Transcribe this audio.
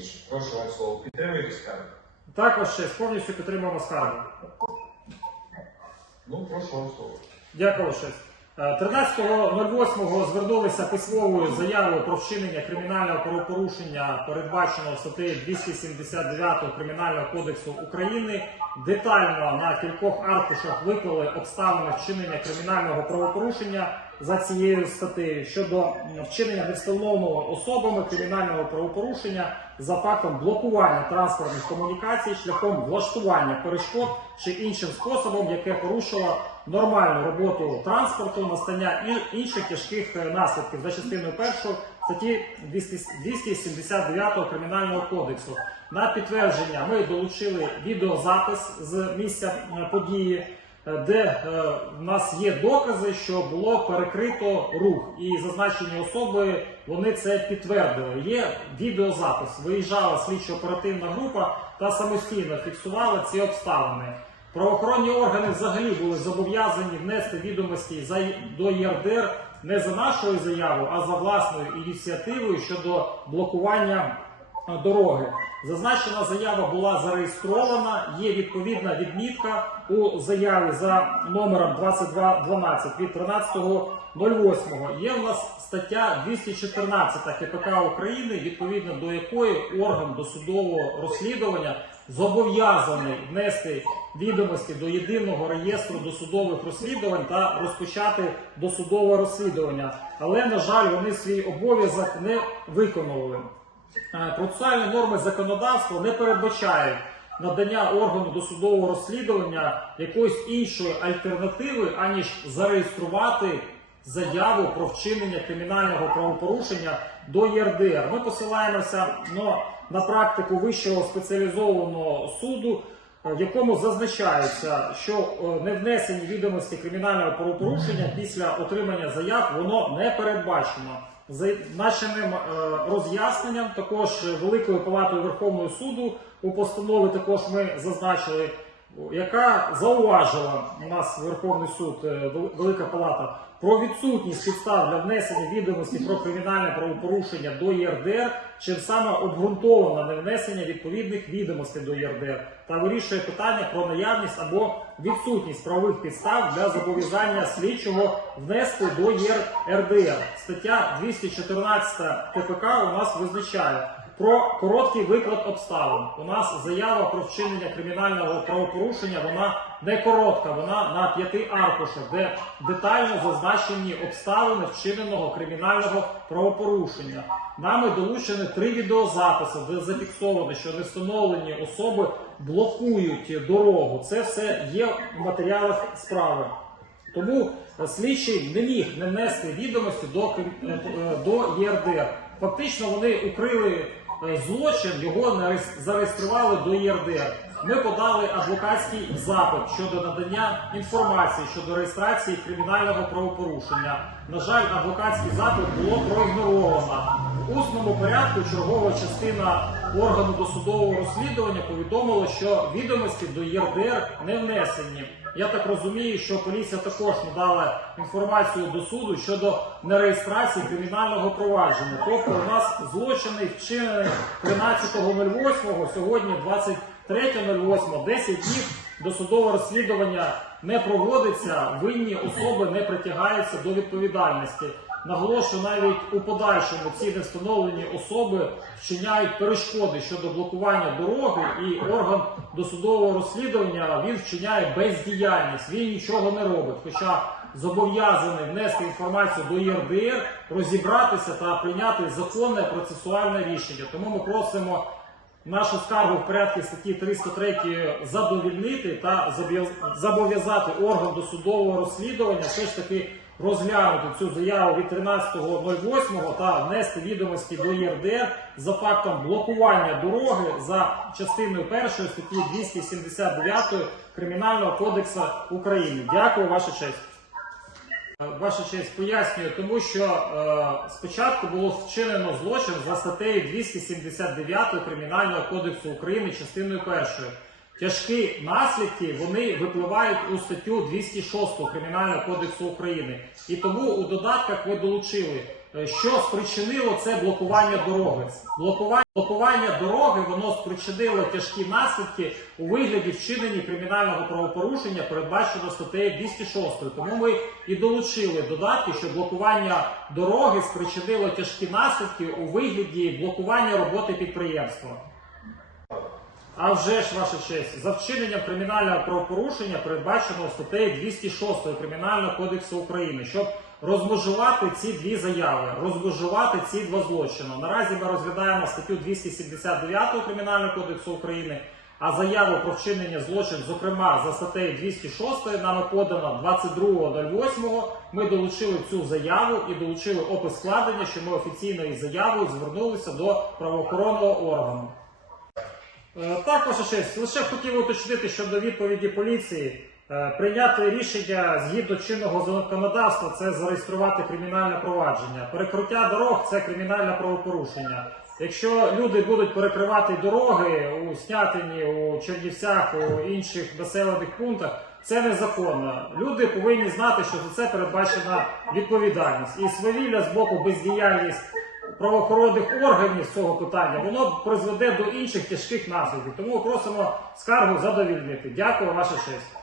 Інші. Прошу вам слово. Підтримуєте скаргу? Також ще повністю підтримуємо скаргу. Ну, прошу вам слово. Дякую ще. 13.08 звернулися письмовою заявою про вчинення кримінального правопорушення, передбаченого статтею 279 Кримінального кодексу України. Детально на кількох аркушах виклали обставини вчинення кримінального правопорушення за цією статтею щодо вчинення невстановленого особами кримінального правопорушення за фактом блокування транспортних комунікацій шляхом влаштування перешкод чи іншим способом, яке порушило нормальну роботу транспорту, настання і інших тяжких е, наслідків за частиною першої статті 200 279 кримінального кодексу. На підтвердження ми долучили відеозапис з місця е, події, де е, в нас є докази, що було перекрито рух, і зазначені особи вони це підтвердили. Є відеозапис. Виїжджала слідчо-оперативна група та самостійно фіксувала ці обставини. Правоохоронні органи взагалі були зобов'язані внести відомості до ЄРДР не за нашою заявою, а за власною ініціативою щодо блокування е, дороги. Зазначена заява була зареєстрована. Є відповідна відмітка у заяві за номером 2212 від 13.08. Є у нас стаття 214 КПК України, відповідно до якої орган досудового розслідування зобов'язаний внести відомості до єдиного реєстру досудових розслідувань та розпочати досудове розслідування. Але на жаль, вони свій обов'язок не виконували. Е, Процесуальні норми законодавства не передбачають надання органу досудового розслідування якоїсь іншої альтернативи, аніж зареєструвати заяву про вчинення кримінального правопорушення до ЄРДР. Ми посилаємося на практику вищого спеціалізованого суду, в якому зазначається, що е, невнесені відомості кримінального правопорушення після отримання заяв воно не передбачено. За нашим е, роз'ясненням, також Великою палатою Верховного суду у постанові також ми зазначили, яка зауважила у нас Верховний суд, е, Велика Палата, про відсутність підстав для внесення відомості про кримінальне правопорушення до ЄРДР, чим саме обґрунтовано невнесення відповідних відомостей до ЄРДР та вирішує питання про наявність або відсутність правових підстав для зобов'язання слідчого внести до ЄРДР. Стаття 214 КПК у нас визначає про короткий виклад обставин. У нас заява про вчинення кримінального правопорушення, вона не коротка, вона на п'яти аркушах, де детально зазначені обставини вчиненого кримінального правопорушення. Нами долучені три відеозаписи, де зафіксовано, що невстановлені особи блокують дорогу. Це все є в матеріалах справи. Тому слідчий не міг не внести відомості до, е, до ЄРДР. Фактично вони укрили злочин, його зареєстрували до ЄРДР. Ми подали адвокатський запит щодо надання інформації щодо реєстрації кримінального правопорушення. На жаль, адвокатський запит було проігноровано. В усному порядку чергова частина органу досудового розслідування повідомила, що відомості до ЄРДР не внесені. Я так розумію, що поліція також надала інформацію до суду щодо нереєстрації кримінального провадження. Тобто у нас злочини вчинені 13.08, сьогодні 23.08, 10 днів досудове розслідування не проводиться, винні особи не притягаються до відповідальності. Наголошую, навіть у подальшому ці невстановлені особи вчиняють перешкоди щодо блокування дороги, і орган досудового розслідування він вчиняє бездіяльність, він нічого не робить. Хоча зобов'язаний внести інформацію до ЄРДР, розібратися та прийняти законне процесуальне рішення. Тому ми просимо нашу скаргу в порядку статті 303 задовільнити та зобов'яз- зобов'язати орган досудового розслідування все ж таки розглянути цю заяву від 13.08 та внести відомості до ЄРДР за фактом блокування дороги за частиною першої статті 279 Кримінального кодексу України. Дякую, ваша честь. Е, Ваша честь пояснюю, тому що е, спочатку було вчинено злочин за статтею 279 Кримінального кодексу України частиною першою. Тяжкі наслідки вони випливають у статтю 206 Кримінального кодексу України. І тому у додатках ви долучили що спричинило це блокування дороги. Блокування, блокування дороги воно спричинило тяжкі наслідки у вигляді вчинення кримінального правопорушення, передбачено статтею 206. Тому ми і долучили додатки, що блокування дороги спричинило тяжкі наслідки у вигляді блокування роботи підприємства. А вже ж, ваша честь, за вчиненням кримінального правопорушення передбачено статтею 206 Кримінального кодексу України, щоб розмежувати ці дві заяви, розмежувати ці два злочини. Наразі ми розглядаємо статтю 279 Кримінального кодексу України, а заяву про вчинення злочину, зокрема за статтею 206, нами подано 22.08. Ми долучили цю заяву і долучили опис складення, що ми офіційно із заявою звернулися до правоохоронного органу. Е, Так, ваша честь, лише хотів уточнити щодо відповіді поліції. Е, Прийняти рішення згідно чинного законодавства це зареєструвати кримінальне провадження. Перекриття дорог це кримінальне правопорушення. Якщо люди будуть перекривати дороги у Снятині, у Чернівцях, у інших населених пунктах, це незаконно. Люди повинні знати, що за це передбачена відповідальність і свавілля з боку бездіяльність правоохоронних органів з цього питання, воно призведе до інших тяжких наслідків. Тому просимо скаргу задовільнити. Дякую, ваша честь.